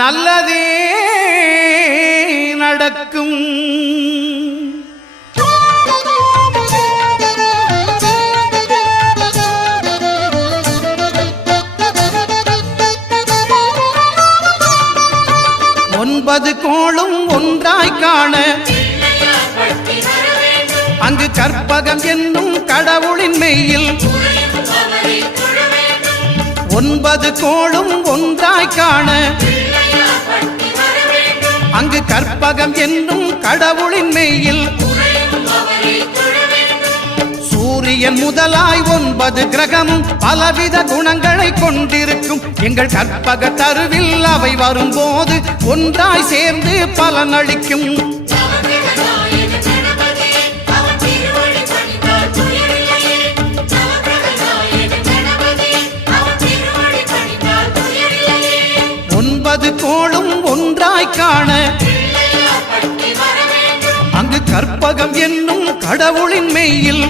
நல்லதே நடக்கும். ஒன்பது கோளும் ஒன்றாய் காண அங்கு கற்பகம் என்னும் கடவுளின் மெய்யில் ஒன்பது கோளும் ஒன்றாய் காண அங்கு கற்பகம் என்னும் கடவுளின் மெய்யில் சூரியன் முதலாய் 9 கிரகமும் பலவித குணங்களை கொண்டிருக்கும். எங்கள் கற்பக தருவில் அவை வரும்போது ஒன்றாய் சேர்ந்து பலனளிக்கும். ஒன்பது கோளும் ஒன்றாய் காண அங்கு கற்பகம் என்னும் கடவுளின் மெய்யில்